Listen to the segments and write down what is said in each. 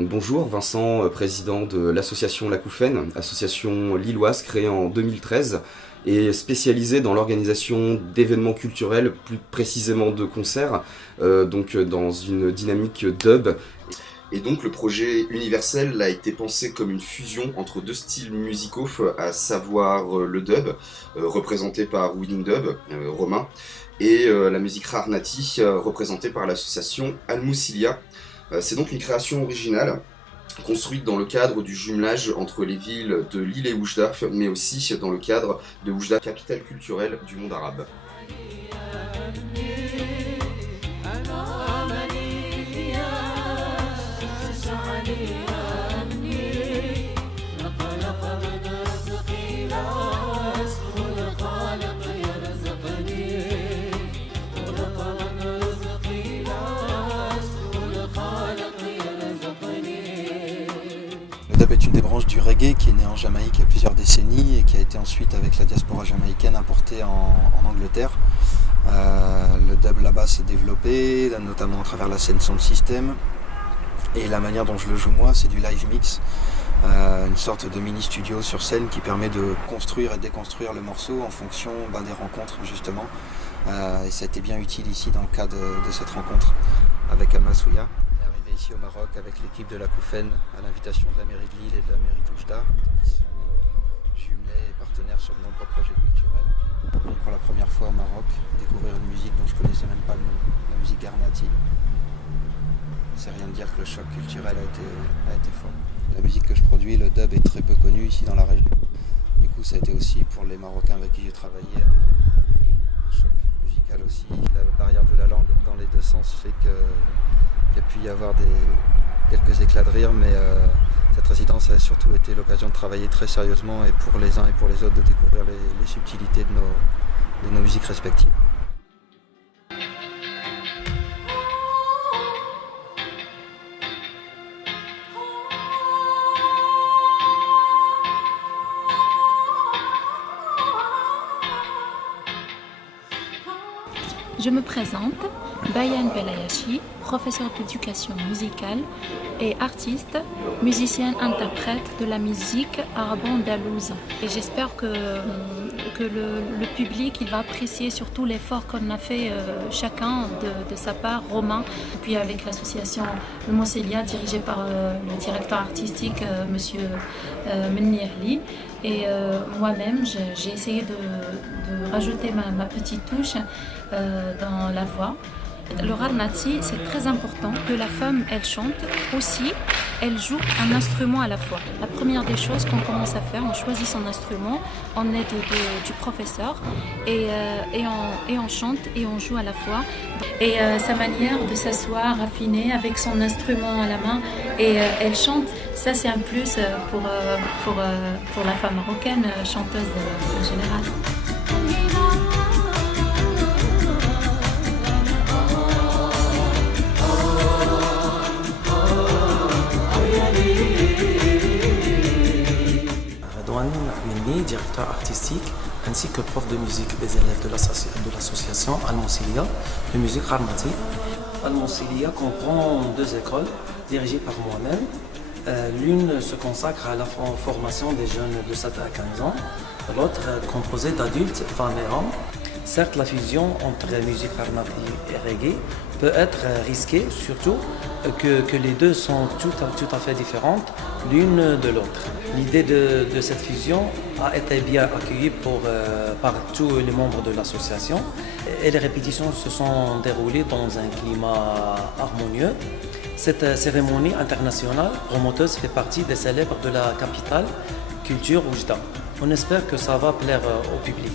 Bonjour, Vincent, président de l'association L'Acouphène, association lilloise créée en 2013 et spécialisée dans l'organisation d'événements culturels, plus précisément de concerts, donc dans une dynamique dub. Et donc le projet Universel a été pensé comme une fusion entre deux styles musicaux, à savoir le dub, représenté par Winning Dub, Romain, et la musique Rarnati, représentée par l'association Al-Moussilia. C'est donc une création originale, construite dans le cadre du jumelage entre les villes de Lille et Oujda, mais aussi dans le cadre de Oujda, capitale culturelle du monde arabe. Le dub est une des branches du reggae qui est née en Jamaïque il y a plusieurs décennies et qui a été ensuite, avec la diaspora jamaïcaine, importée en Angleterre. Le dub là-bas s'est développé, notamment à travers la scène Sound System. Et la manière dont je le joue moi, c'est du live mix, une sorte de mini studio sur scène qui permet de construire et déconstruire le morceau en fonction des rencontres justement. Et ça a été bien utile ici dans le cadre de cette rencontre avec Al-Moussilia. Ici au Maroc avec l'équipe de l'Acouphène à l'invitation de la mairie de Lille et de la mairie d'Oujda qui sont jumelés et partenaires sur de nombreux projets culturels. Pour la première fois au Maroc, découvrir une musique dont je ne connaissais même pas le nom, la musique Rarnati. C'est rien de dire que le choc culturel a été fort. La musique que je produis, le dub, est très peu connue ici dans la région. Du coup ça a été aussi pour les Marocains avec qui j'ai travaillé un choc musical aussi. La barrière de la langue dans les deux sens fait que il y a pu y avoir quelques éclats de rire, mais cette résidence a surtout été l'occasion de travailler très sérieusement et pour les uns et pour les autres de découvrir les subtilités de nos musiques respectives. Je me présente, Bayan Belayashi, professeure d'éducation musicale et artiste, musicienne interprète de la musique arabo-andalouse. Et j'espère que le public il va apprécier surtout l'effort qu'on a fait chacun de sa part, Romain, et puis avec l'association Al-Moussilia dirigée par le directeur artistique monsieur Menni Ali. Et moi-même, j'ai essayé de rajouter ma petite touche dans la voix. Le Rarnati, c'est très important que la femme, elle chante aussi, elle joue un instrument à la fois. La première des choses qu'on commence à faire, on choisit son instrument en aide du professeur et on chante et on joue à la fois. Et sa manière de s'asseoir, affiner avec son instrument à la main et elle chante, ça c'est un plus pour la femme marocaine chanteuse en général. Directeur artistique ainsi que prof de musique des élèves de l'association Al-Moussilia de musique Rarnati. Al-Moussilia comprend deux écoles dirigées par moi-même. L'une se consacre à la formation des jeunes de 7 à 15 ans, l'autre composée d'adultes, femmes et hommes. Certes, la fusion entre musique Rarnati et reggae peut être risquée, surtout que les deux sont tout à fait différentes l'une de l'autre. L'idée de cette fusion a été bien accueillie par tous les membres de l'association et les répétitions se sont déroulées dans un climat harmonieux. Cette cérémonie internationale promoteuse fait partie des célèbres de la capitale culture Oujda. On espère que ça va plaire au public.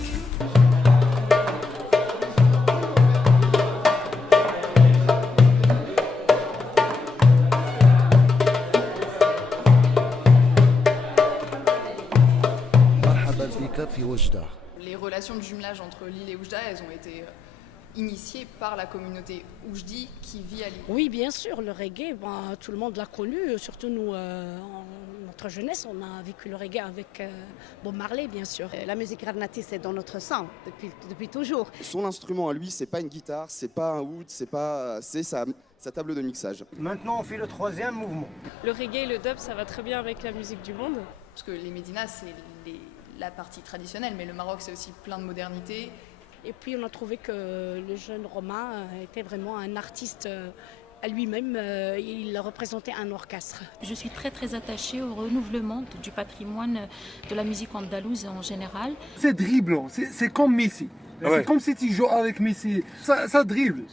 création de jumelage entre Lille et Oujda, elles ont été initiées par la communauté oujdi qui vit à Lille. Oui, bien sûr, le reggae, tout le monde l'a connu, surtout nous, en notre jeunesse, on a vécu le reggae avec Bob Marley, bien sûr. La musique Rarnati, c'est dans notre sang, depuis toujours. Son instrument à lui, c'est pas une guitare, c'est pas un oud, c'est sa table de mixage. Maintenant, on fait le 3e mouvement. Le reggae et le dub, ça va très bien avec la musique du monde. Parce que les médinas, c'est la partie traditionnelle, mais le Maroc, c'est aussi plein de modernité. Et puis on a trouvé que le jeune Romain était vraiment un artiste à lui-même, il représentait un orchestre. Je suis très attachée au renouvellement du patrimoine de la musique andalouse en général. C'est dribblant, c'est comme Messi. Ouais. C'est comme si tu joues avec Messi, ça dribble.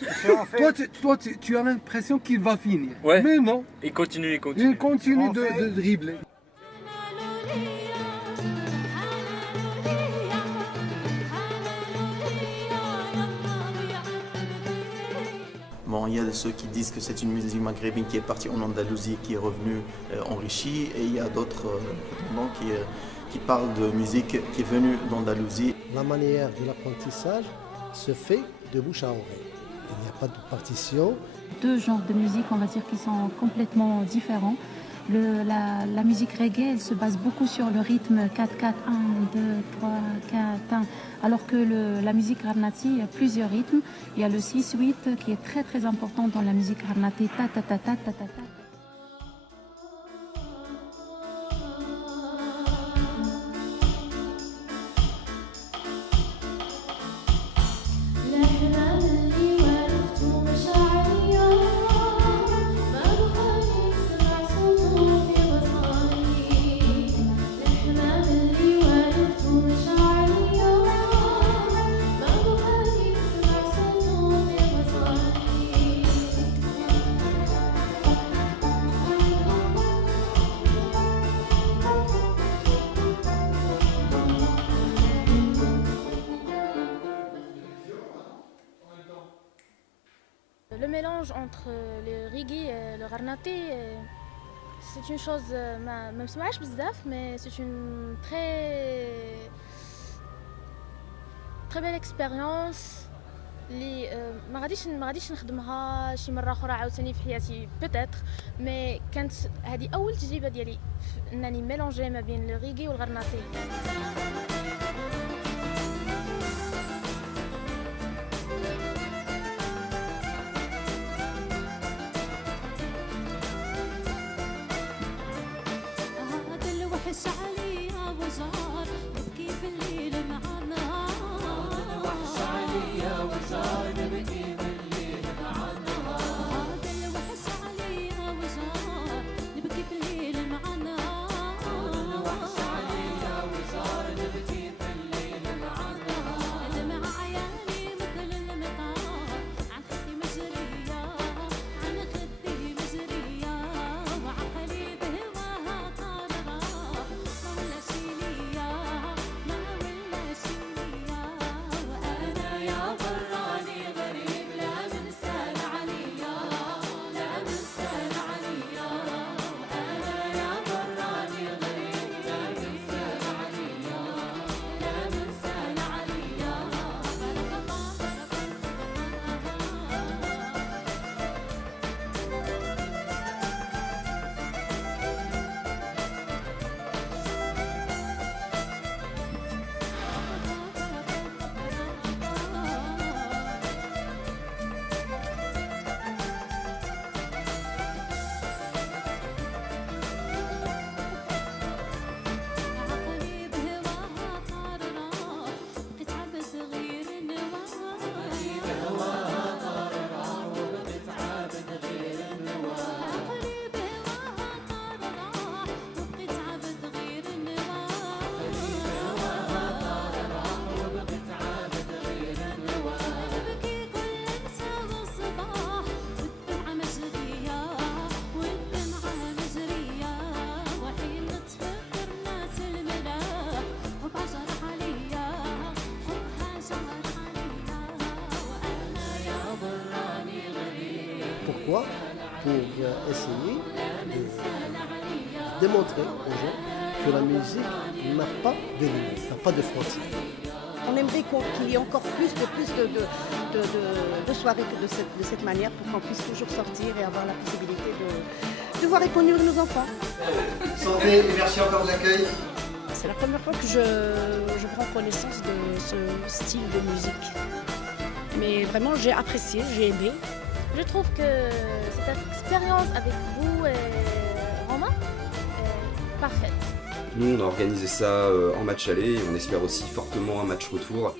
En fait... toi, tu as l'impression qu'il va finir. Ouais. Mais non. Il continue. Il continue de dribbler. Bon, il y a ceux qui disent que c'est une musique maghrébine qui est partie en Andalousie, qui est revenue enrichie, et il y a d'autres qui parlent de musique qui est venue d'Andalousie. La manière de l'apprentissage se fait de bouche à oreille. Il n'y a pas de partition. Deux genres de musique, on va dire, qui sont complètement différents. La musique reggae, elle se base beaucoup sur le rythme 4-4-1, 2, 3, 4, 1. Alors que la musique Rarnati, il y a plusieurs rythmes. Il y a le 6-8 qui est très important dans la musique Rarnati. Ta-ta-ta-ta-ta-ta-ta. Le mélange entre le reggae et le Rarnati, c'est une chose, même si je ne sais pas, mais c'est une très belle expérience. اللي ما غاديش نخدمها شي مره اخرى عاوتاني في حياتي بيتيتر مي كانت هذه اول تجربه ديالي انني ميلونجي ما بين لو ريغي والغرناطي. هذا الوحش عليا وزار يبكي في الليل مع النهار. وزار نبكي في الليل مع النهار. هذا الوحش عليها وزار نبكي في الليل مع النهار. الوحش عليها وزار نبكي في الليل مع النهار. دمع عيالي مثل المطار عن خدي مجرية عن خدي مجرية وعقلي بهواها طارها ما ولا شيلية ما ولا شيلية. وأنا يا براني غريب لا منسال عليا لا منسال عليا. وأنا يا براني غريب لا منسال عليا لا منسال عليا. عقلي بهواها طارنا بقيت عبد غير النواه. عقلي بهواها طارنا وبقيت عبد غير النواه. عقلي بهواها طارنا وبقيت عبد غير النواه. عقلي بهواها طارنا وبقيت عبد غير النواه. نبكي كل مساء والصباح والدمعة مجرية والدمعة مجرية. وحين نتفكر ناس الملاح حبها جرح عليا حبها جرح عليا. وأنا يا براني غريب. Pourquoi? Pour essayer de démontrer aux gens que la musique n'a pas de limite, n'a pas de frontières. On aime j'aimerais qu'il y ait encore plus de soirées de cette manière pour qu'on puisse toujours sortir et avoir la possibilité de voir épanouir nos enfants. Santé et merci encore de l'accueil. C'est la première fois que je prends connaissance de ce style de musique. Mais vraiment, j'ai apprécié, j'ai aimé. Je trouve que cette expérience avec vous et Romain est parfaite. Nous, on a organisé ça en match aller et on espère aussi fortement un match retour.